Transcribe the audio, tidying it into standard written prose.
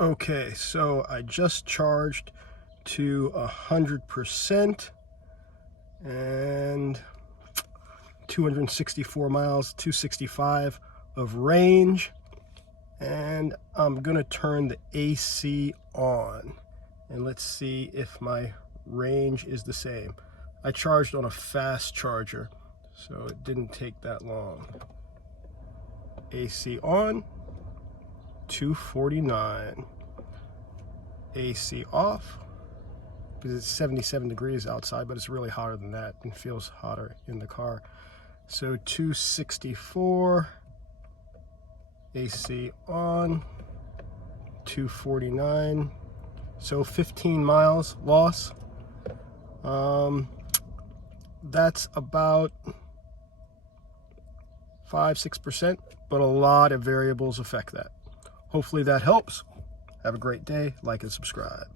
Okay, so I just charged to 100% and 264 miles, 265 of range, and I'm gonna turn the AC on and let's see if my range is the same. I charged on a fast charger, so it didn't take that long. AC on, 249. AC off, because it's 77 degrees outside, but it's really hotter than that and feels hotter in the car. So 264, AC on, 249. So 15 miles loss. That's about 5-6%, but a lot of variables affect that. Hopefully that helps. Have a great day. Like and subscribe.